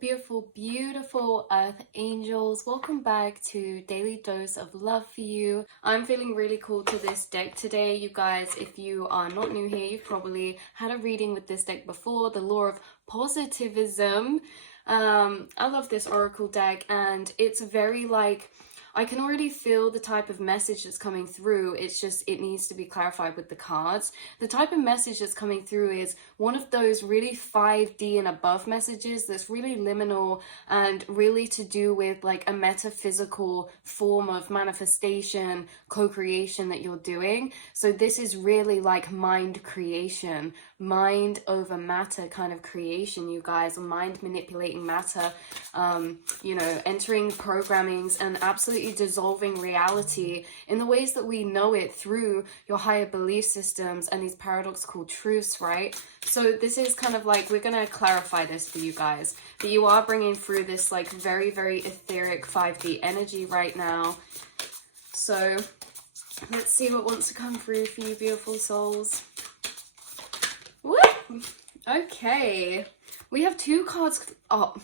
beautiful, beautiful Earth Angels. Welcome back to Daily Dose of Love for You. I'm feeling really cool to this deck today, you guys. If you are not new here, you've probably had a reading with this deck before, the Law of Positivism. I love this Oracle deck, and it's very like, I can already feel the type of message that's coming through. It's just, it needs to be clarified with the cards. The type of message that's coming through is one of those really 5D and above messages that's really liminal and really to do with like a metaphysical form of manifestation, co-creation that you're doing. So this is really like mind creation, mind over matter kind of creation, you guys, mind manipulating matter, entering programmings and absolutely dissolving reality in the ways that we know it through your higher belief systems and these paradoxical truths, right? So this is kind of like, we're going to clarify this for you guys, that you are bringing through this like very, very etheric 5D energy right now. So let's see what wants to come through for you, beautiful souls. Woo! Okay, we have two cards. Oh,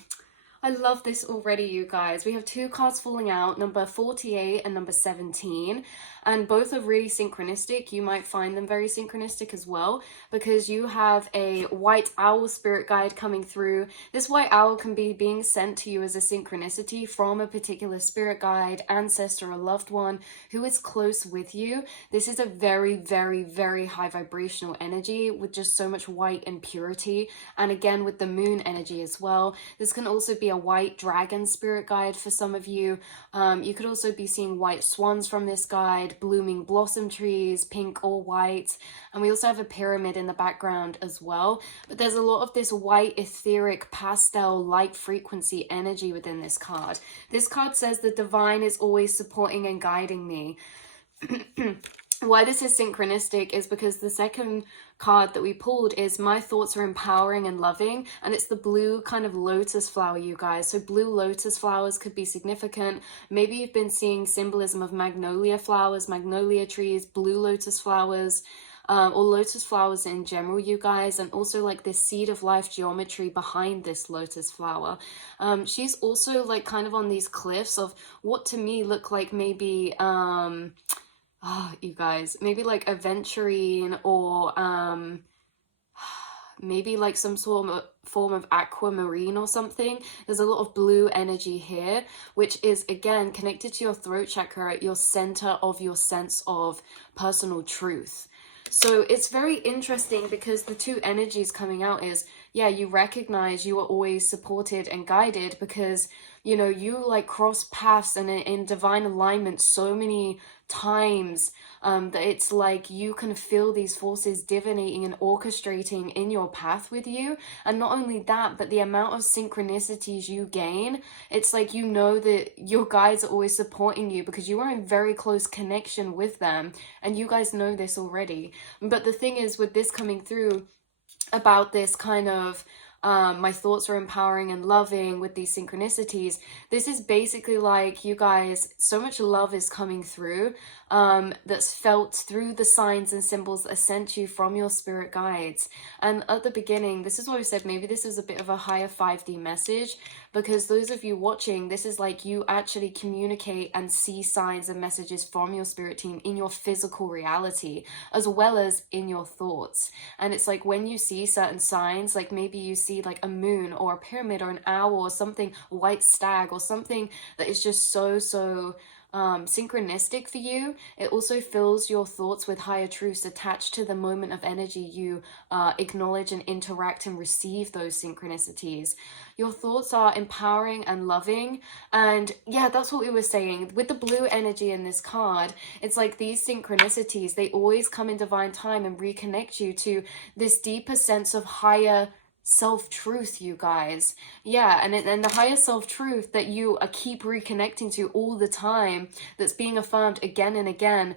I love this already, you guys. We have two cards falling out, number 48 and number 17, and both are really synchronistic. You might find them very synchronistic as well, because you have a white owl spirit guide coming through. This white owl can be being sent to you as a synchronicity from a particular spirit guide, ancestor, or loved one who is close with you. This is a very, very, very high vibrational energy with just so much white and purity, and again with the moon energy as well. This can also be a white dragon spirit guide for some of you. You could also be seeing white swans from this guide, blooming blossom trees, pink or white, and we also have a pyramid in the background as well. But there's a lot of this white etheric pastel light frequency energy within this card. This card says the divine is always supporting and guiding me. Why this is synchronistic is because the second card that we pulled is my thoughts are empowering and loving, and it's the blue kind of lotus flower, you guys. So blue lotus flowers could be significant. Maybe you've been seeing symbolism of magnolia flowers, magnolia trees, blue lotus flowers, or lotus flowers in general, you guys, and also like this seed of life geometry behind this lotus flower. She's also like kind of on these cliffs of what to me look like maybe you guys, maybe like aventurine or maybe like some sort of form of aquamarine or something. There's a lot of blue energy here, which is again connected to your throat chakra, your center of your sense of personal truth. So it's very interesting because the two energies coming out is, yeah, you recognize you are always supported and guided because, you know, you like cross paths and in divine alignment so many times that it's like you can feel these forces divinating and orchestrating in your path with you. And not only that, but the amount of synchronicities you gain, it's like you know that your guides are always supporting you because you are in very close connection with them, and you guys know this already. But the thing is, with this coming through about this kind of my thoughts are empowering and loving with these synchronicities, this is basically like, you guys, so much love is coming through that's felt through the signs and symbols that are sent to you from your spirit guides. And at the beginning, this is why we said maybe this is a bit of a higher 5D message, because those of you watching, this is like you actually communicate and see signs and messages from your spirit team in your physical reality as well as in your thoughts. And it's like when you see certain signs, like maybe you see like a moon or a pyramid or an owl or something, a white stag or something that is just so synchronistic for you, it also fills your thoughts with higher truths attached to the moment of energy you acknowledge and interact and receive those synchronicities. Your thoughts are empowering and loving, and yeah, that's what we were saying with the blue energy in this card. It's like these synchronicities, they always come in divine time and reconnect you to this deeper sense of higher self-truth, you guys. Yeah, and the higher self-truth that you keep reconnecting to all the time, that's being affirmed again and again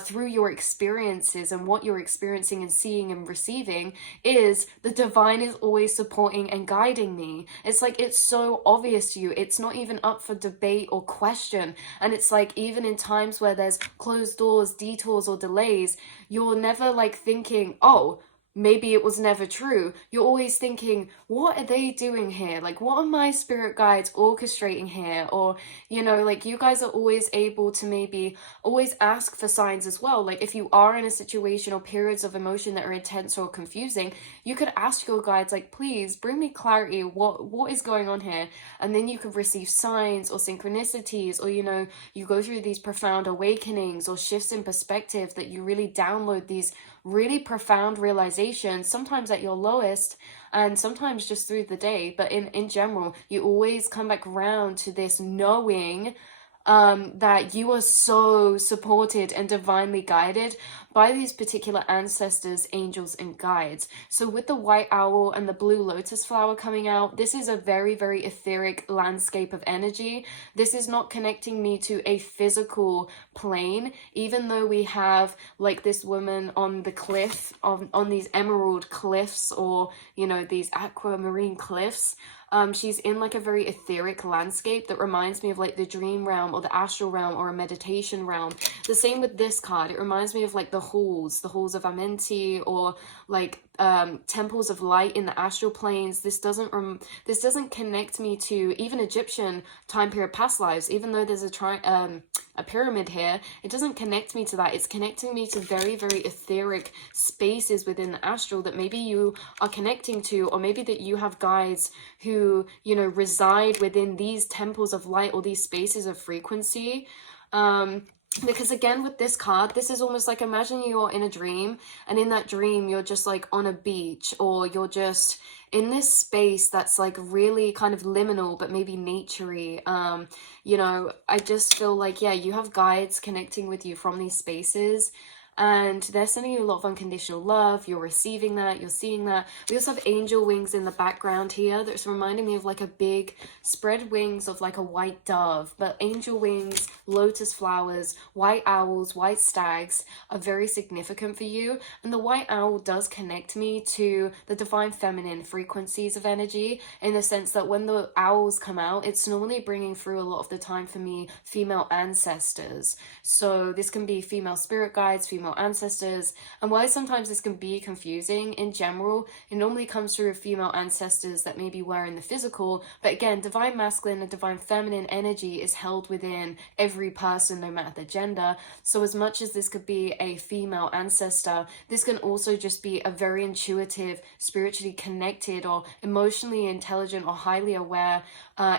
through your experiences and what you're experiencing and seeing and receiving, is the divine is always supporting and guiding me. It's like it's so obvious to you, it's not even up for debate or question. And it's like even in times where there's closed doors, detours, or delays, you're never like thinking, oh, maybe it was never true. You're always thinking, what are they doing here? Like, what are my spirit guides orchestrating here? Or, you know, like, you guys are always able to maybe always ask for signs as well. Like, if you are in a situation or periods of emotion that are intense or confusing, you could ask your guides, like, please bring me clarity. What is going on here? And then you could receive signs or synchronicities, or, you know, you go through these profound awakenings or shifts in perspective that you really download these really profound realizations, sometimes at your lowest and sometimes just through the day. But in general, you always come back around to this knowing that you are so supported and divinely guided by these particular ancestors, angels, and guides. So with the white owl and the blue lotus flower coming out, this is a very, very etheric landscape of energy. This is not connecting me to a physical plane, even though we have like this woman on the cliff, on these emerald cliffs, or, you know, these aquamarine cliffs. She's in like a very etheric landscape that reminds me of like the dream realm or the astral realm or a meditation realm. The same with this card. It reminds me of like the halls of Amidst, or like temples of light in the astral planes. This doesn't connect me to even Egyptian time period past lives, even though there's a pyramid here. It doesn't connect me to that. It's connecting me to very, very etheric spaces within the astral that maybe you are connecting to, or maybe that you have guides who, you know, reside within these temples of light or these spaces of frequency. Because again, with this card, this is almost like, imagine you're in a dream, and in that dream you're just like on a beach, or you're just in this space that's like really kind of liminal but maybe naturey. You know, I just feel like, yeah, you have guides connecting with you from these spaces, and they're sending you a lot of unconditional love. You're receiving that, you're seeing that. We also have angel wings in the background here that's reminding me of like a big spread wings of like a white dove. But angel wings, lotus flowers, white owls, white stags are very significant for you. And the white owl does connect me to the divine feminine frequencies of energy, in the sense that when the owls come out, it's normally bringing through a lot of the time for me female ancestors. So this can be female spirit guides, female ancestors. And while sometimes this can be confusing, in general it normally comes through female ancestors that maybe were in the physical. But again, divine masculine and divine feminine energy is held within every person, no matter the gender. So as much as this could be a female ancestor, this can also just be a very intuitive, spiritually connected, or emotionally intelligent, or highly aware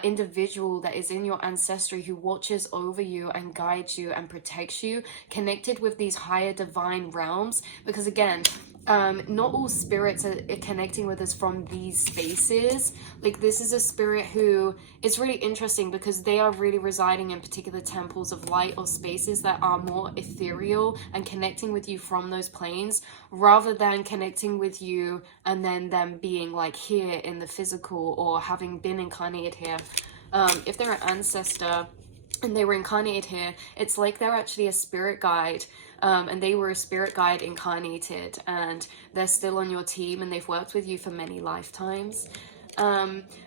individual that is in your ancestry, who watches over you and guides you and protects you, connected with these higher divine realms. Because again, not all spirits are connecting with us from these spaces. Like, this is a spirit who, it's really interesting because they are really residing in particular temples of light or spaces that are more ethereal and connecting with you from those planes, rather than connecting with you and then them being like here in the physical or having been incarnated here. If they're an ancestor and they were incarnated here, it's like they're actually a spirit guide, and they were a spirit guide incarnated, and they're still on your team and they've worked with you for many lifetimes.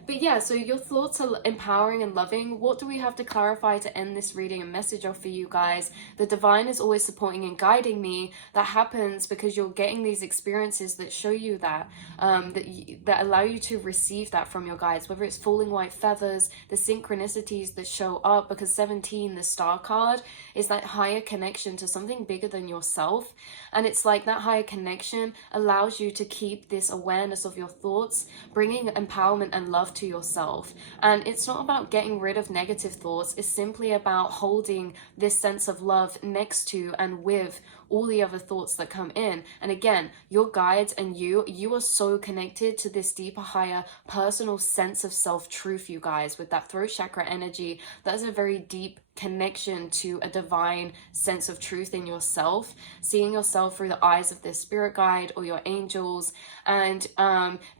But yeah, so your thoughts are empowering and loving. What do we have to clarify to end this reading and message off for you guys? The divine is always supporting and guiding me. That happens because you're getting these experiences that show you that, that allow you to receive that from your guides, whether it's falling white feathers, the synchronicities that show up, because 17, the star card, is that higher connection to something bigger than yourself. And it's like that higher connection allows you to keep this awareness of your thoughts, bringing empowerment and love to yourself. And it's not about getting rid of negative thoughts, it's simply about holding this sense of love next to and with all the other thoughts that come in. And again, your guides and you are so connected to this deeper, higher personal sense of self-truth, you guys, with that throat chakra energy. That is a very deep connection to a divine sense of truth in yourself, seeing yourself through the eyes of this spirit guide or your angels. And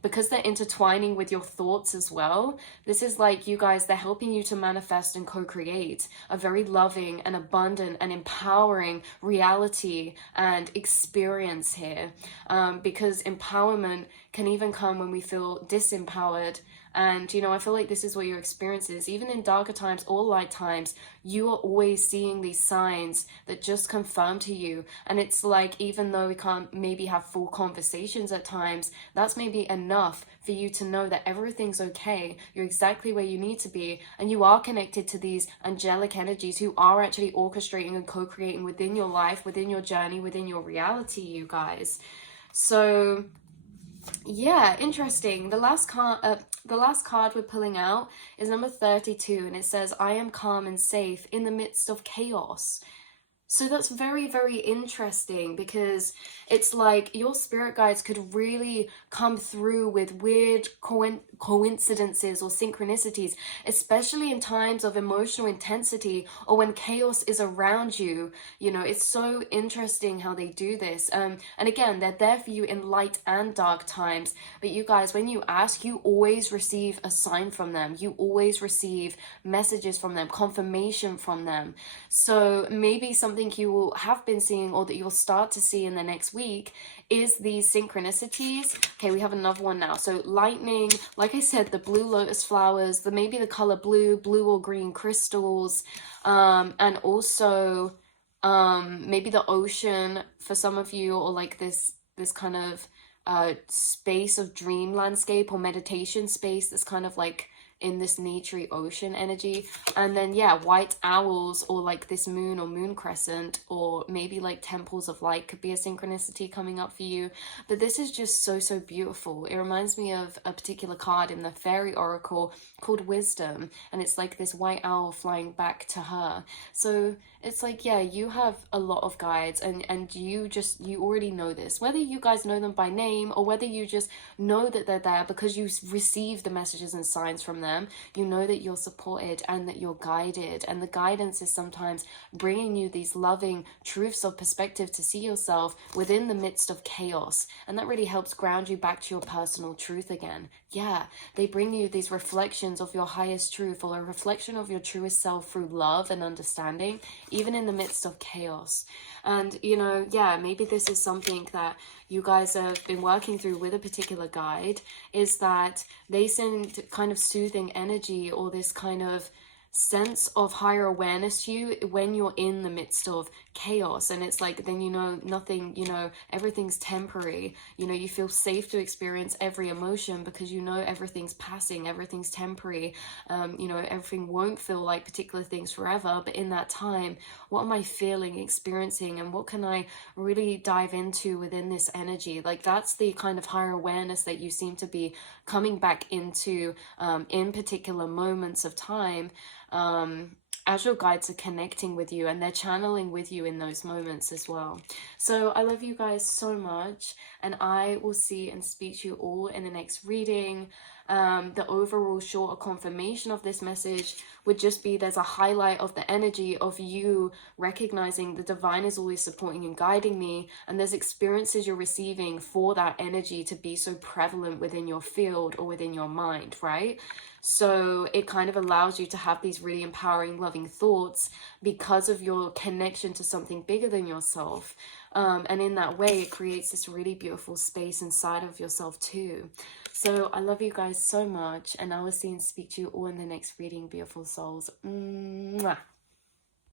because they're intertwining with your thoughts as well, this is like, you guys, they're helping you to manifest and co-create a very loving and abundant and empowering reality and experience here, because empowerment can even come when we feel disempowered, And, you know, I feel like this is what your experience is. Even in darker times or light times, you are always seeing these signs that just confirm to you. And it's like, even though we can't maybe have full conversations at times, that's maybe enough for you to know that everything's okay. You're exactly where you need to be. And you are connected to these angelic energies who are actually orchestrating and co-creating within your life, within your journey, within your reality, you guys. So yeah, interesting. The last card we're pulling out is number 32, and it says, I am calm and safe in the midst of chaos. So that's very, very interesting, because it's like your spirit guides could really come through with weird coincidences or synchronicities, especially in times of emotional intensity or when chaos is around you. You know, it's so interesting how they do this. And again, they're there for you in light and dark times. But you guys, when you ask, you always receive a sign from them. You always receive messages from them, confirmation from them. So maybe something you will have been seeing, or that you'll start to see in the next week, is these synchronicities. Okay, we have another one now. So lightning, like I said, the blue lotus flowers, maybe the color blue or green crystals, and also maybe the ocean for some of you, or like this kind of space of dream landscape or meditation space that's kind of like in this naturey ocean energy. And then yeah, white owls, or like this moon or moon crescent, or maybe like temples of light could be a synchronicity coming up for you. But this is just so beautiful. It reminds me of a particular card in the fairy oracle called Wisdom, and it's like this white owl flying back to her. So it's like, yeah, you have a lot of guides, and you already know this, whether you guys know them by name or whether you just know that they're there because you receive the messages and signs from them. You know that you're supported and that you're guided, and the guidance is sometimes bringing you these loving truths of perspective to see yourself within the midst of chaos, and that really helps ground you back to your personal truth again. Yeah, they bring you these reflections of your highest truth, or a reflection of your truest self through love and understanding, even in the midst of chaos. And you know, yeah, maybe this is something that you guys have been working through with a particular guide, is that they send kind of soothing energy, or this kind of sense of higher awareness to you when you're in the midst of chaos. And it's like, then you know, nothing, you know, everything's temporary. You know, you feel safe to experience every emotion because you know everything's passing, everything's temporary. You know, everything won't feel like particular things forever, but in that time, what am I feeling, experiencing, and what can I really dive into within this energy? Like, that's the kind of higher awareness that you seem to be coming back into in particular moments of time, as your guides are connecting with you, and they're channeling with you in those moments as well. So I love you guys so much, and I will see and speak to you all in the next reading. The overall shorter confirmation of this message would just be, there's a highlight of the energy of you recognizing the divine is always supporting and guiding me, and there's experiences you're receiving for that energy to be so prevalent within your field or within your mind, right? So it kind of allows you to have these really empowering, loving thoughts because of your connection to something bigger than yourself. And in that way, it creates this really beautiful space inside of yourself too. So I love you guys so much, and I will see and speak to you all in the next reading, beautiful souls. Mwah.